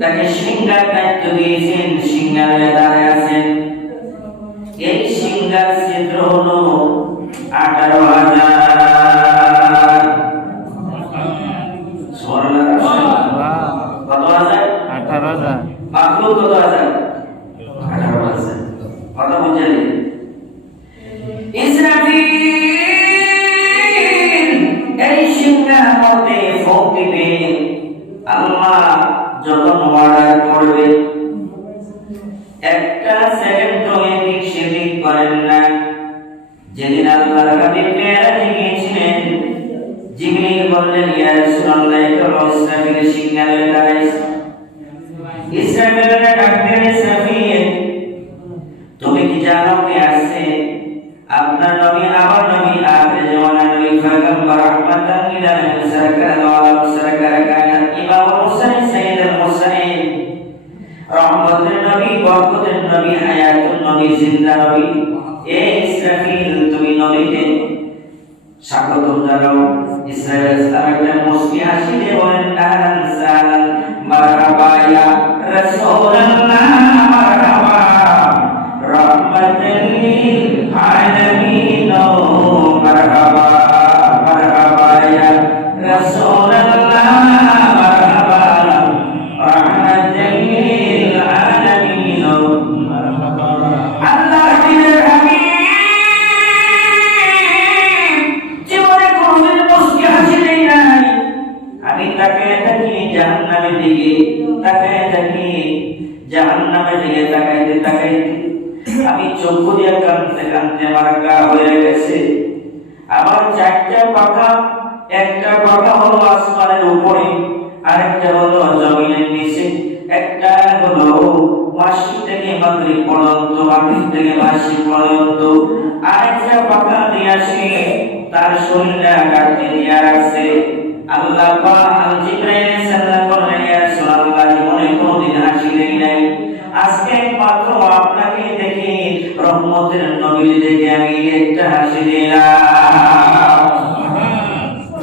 তাকে সিংহার দায়িত্ব দিয়েছেন, সিংহারে দাঁড়ায় আছেন। এই সিংহার ছিদ্র হলো 18,000। কত হাজার? 18,000। মাখলুক কত হাজার? 18,000। কথা বুঝলেন? ইসরাফিল এই সিংহার মধ্যে ফুঁক দিবে। আল্লাহ যখন অর্ডার করবে, একটা সেকেন্ড এদিক সেদিক করেন না। যেদিন আল্লাহর হাবিব মেরাজে গিয়েছিলেন, জিবরীল বললেন, ইয়া রাসূলুল্লাহ, ইসরাফিল সিংহারে দাঁড়াইছে। ইসরাফিলের ডাকলেন, ইসরাফিল তুমি কি জানো কে আসছে? আপনার নবী, আমার নবী, আখির জামানার নবী, পয়গম্বর রাহমাতাল লিল আলামিন, সরকার আলম, সরকার কায়নাত, ইমাম মুরসালিন, সাইয়্যিদুল মুরসালিন, রহমতের নবী, বরকতের নবী, হায়াতুন নবী, জিন্দা নবী। এই ইসরাফিল তুমি নবীকে স্বাগতম জানাও। ইসরাফিল ইসলাম একটা মুসকি হাসি দিয়ে বলেন, আহলান সাহলান, মারহাবা ইয়া রাসূলুল্লাহ, মারহাবা রাহমাতাল লিল আলামিন, মারহাবা মারহাবা ইয়া রাসূলুল্লাহ, মারহাবা রাহমাতাল লিল আলামিন, মারহাবা। আল্লাহর হাবিবের হাবিব জীবনে কোনদিন মুস্কি হাসি দেই নাই। আমি তাকায় থাকি জাহান্নামের দিকে, তাকায় থাকি জাহান্নামের দিকে, তাকাইতে তাকাইতে আমি চক্ষু দিয়ে কাঁদতে কাঁদতে আমার গা হয়ে গেছে। আমার চারটা পাখা, একটা পাখা হলো আসমানের উপরে, আরেকটা হলো জমিনের নিচে, একটা হলো মাসিক থেকে মাগরিব পর্যন্ত, মাগরিব থেকে মাসিক পর্যন্ত, আরেকটা পাখা দিয়ে আসে তার শরীরটা কাটতে দিয়ে রাখছে। আল্লাহ পাক জিবরাইল সাল্লাল্লাহু আলাইহি ওয়াসাল্লাম জীবনে কোনদিন হাসি দেই নাই। আজকে মাত্র আপনাকে দেখে, রহমতের নবী দেখে আমি একটা হাসি দিলাম।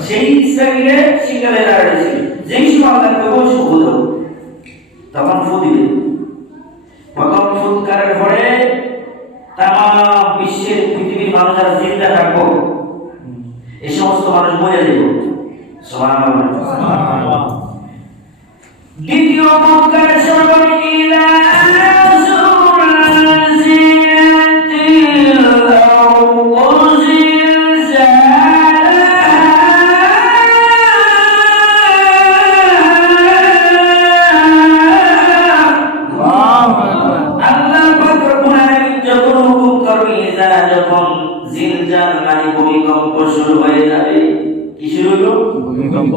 সেই ইসরাফিলের সিংহারে দাঁড়িয়েছে। যেই সময় আল্লাহ কবুল সুবুদ, তখন ফু দিবে। প্রথম ফুৎকারের পরে তামাম বিশ্বের পৃথিবীর মানুষ যারা জিন্দা থাকবো, এই সমস্ত মানুষ মরে যাব। সুবহানাল্লাহ। দ্বিতীয় ফুৎকারের সময় ইলা ভূমিকম্প শুরু হয়ে যাবে। কি শুরু হলো? ভূমিকম্প।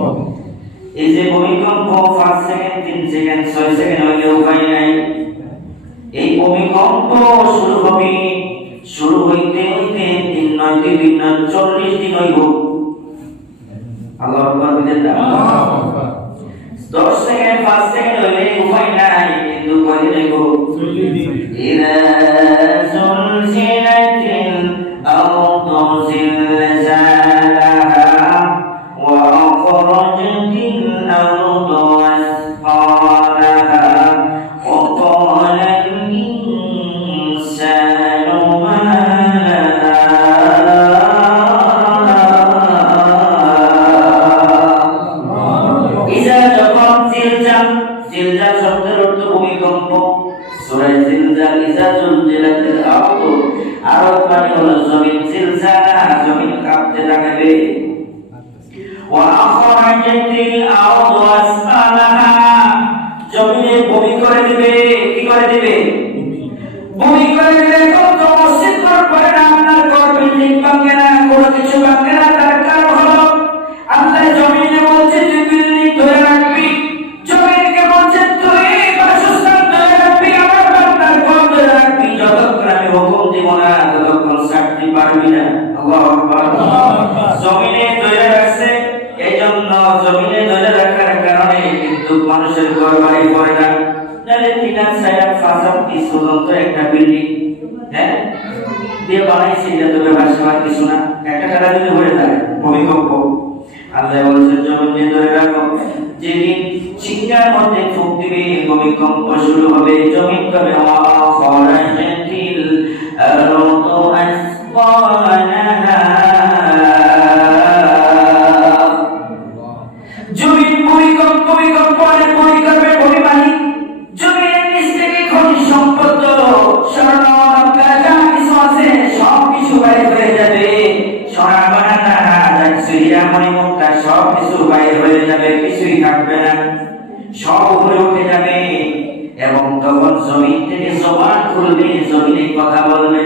এই যে ভূমিকম্প 5 সেকেন্ড, 3 সেকেন্ড, 6 সেকেন্ড হইলে উপায় নাই। এই ভূমিকম্প শুরু হবে, শুরু হইতে হইতে 3 নয় 3 নয় 40 দিন হইব। আল্লাহু আকবার বলেন না? 10 সেকেন্ড 5 সেকেন্ড হইলে উপায় নাই, কিন্তু কয়দিন হইব? 40 দিন। ইদা জুলজিলাতিল আরদু জিলজালাহা ওয়া আখরাজাতিল আরদু আসফালাহা ওয়া ভূমিকম্প। সূরা জিলজাল ইযা জুলজিলাতিল আরদু, আরদ মানে হলো জমিন, জিলজালা জমিন কাঁপতে থাকবে। ওয়া আখরাজাতিল আরদু আসফালাহা, জমিনে ভূমি করে দিবে। কি করে দিবে? ভূমি করে দিবে। কত মসজিদ করে না, আপনার ঘর বিল্ডিং ভাঙে না, কোনো কিছু ভাঙে না, তার কারণ হলো আল্লাহ জমিনে বলছে তুই বিল্ডিং ধরে রাখবি, জমিনকে বলছে তুই বাসস্থান ধরে রাখবি, আমার বান্দার ঘর ধরে রাখবি। যতক্ষণ আমি হুকুম দিব না ততক্ষণ ছাড়তে পারবি না। আল্লাহু আকবার। জমিনে ধরে রাখছে, এই জন্য জমিনে ধরে রাখার কারণে কিন্তু মানুষের ঘর বাড়ি পড়ে না। নালে তিনার ছায়া ফাসাদ কি সুন্দর একটা বিল্ডিং, হ্যাঁ দিয়ে বানাইছে, এটা তো ব্যবহার কিছু না, একটা টাকা যদি হয়ে যায় ভূমিকম্প। আল্লাহ বলছেন জমিনে ধরে রাখো, যেদিন চিৎকার মধ্যে ফুঁক দিবে ভূমিকম্প শুরু হবে, জমিন কবে আখরাজাতিল আরদু আসফালাহা, জমিন ভূমিকম্প আর ভূমি করবে ভূমি মালিক। জমিনের নিচ থেকে খনিজ সম্পদ স্বর্ণ রত্ন যা কিছু আছে সব কিছু বাইরে হয়ে যাবে। সোনা বানানা হীরা মণিমুক্তা সব কিছু বাইরে হয়ে যাবে, কিছুই থাকবে না, সব উপরে উঠে যাবে। এবং তখন জমিন থেকে জবান খুলবে, জমিনে কথা বলবে।